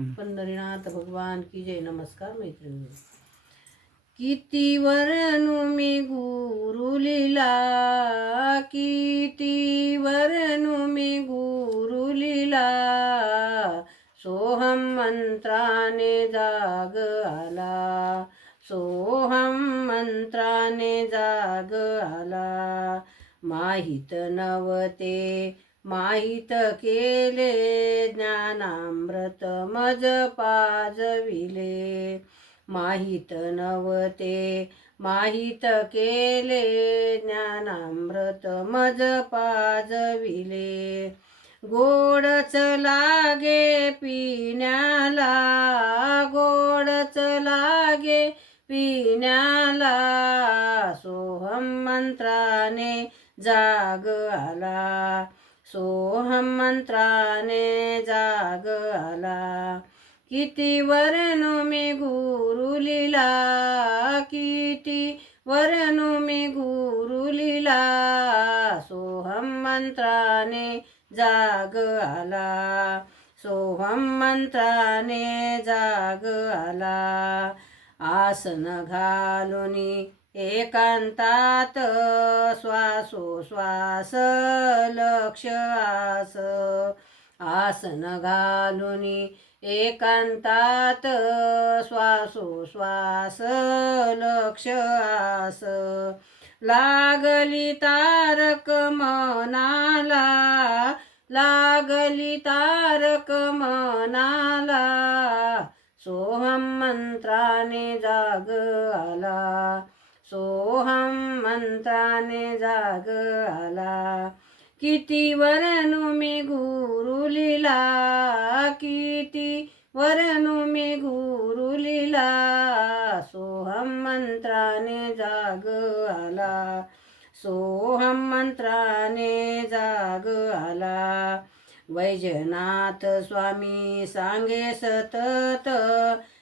पंढरीनाथ भगवान की जय. नमस्कार मैत्रिणी. किती वर्णू मी गुरु लीला, किती वर्णू मी गुरु लीला, सोहम मंत्राने जाग आला, सोहम मंत्राने जाग आला. माहित नवते माहित केले, ज्ञानामृत मज पाजविले. माहित नवते माहित केले, ज्ञानामृत मज पाजविले. गोडच लागे पिण्याला, गोडच लागे पिण्याला, सोहम मंत्राने जाग आला, सोहम मंत्राने जाग आला. किती वर्णू मी गुरु लीला, किती वर्णू मी गुरु लीला, सोहम मंत्राने जाग आला, सोहम मंत्राने जाग आला. आसन घालुनी एकांतात, श्वासोश्वास लक्ष आस. आसन घालुनी एकांतात, श्वासोश्वास लक्ष आस. लागली तारक मनाला, लागली तारक मनाला, सोहम मंत्राने जाग आला, सोहम मंत्राने जाग आला. किती वर्णू मी गुरु लीला, किती वर्णू मी गुरु लीला, सोहम मंत्राने जाग आला, सोहम मंत्राने जाग आला. वैजनाथ स्वामी सांगे सतत,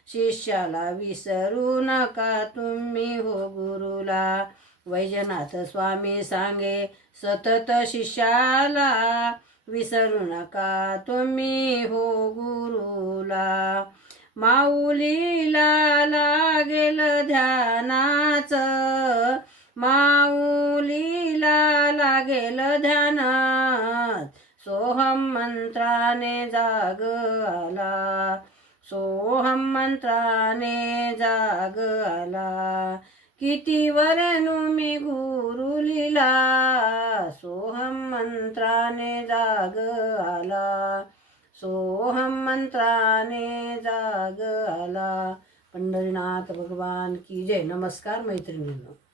शिष्याला विसरू नका तुम्ही हो गुरुला. वैजनाथ स्वामी सांगे सतत, शिष्याला विसरू नका तुम्ही हो गुरुला. माऊलीला लागेल ध्यानाच, माऊलीला लागेल ध्यानात, सोहम मंत्राने जाग आला, सोहम मंत्राने जाग आला. किती वर्णू मी गुरु लीला, सोहम मंत्राने जाग आला, सोहम मंत्राने जाग आला. पंढरीनाथ भगवान की जय. नमस्कार मैत्रिणींनो.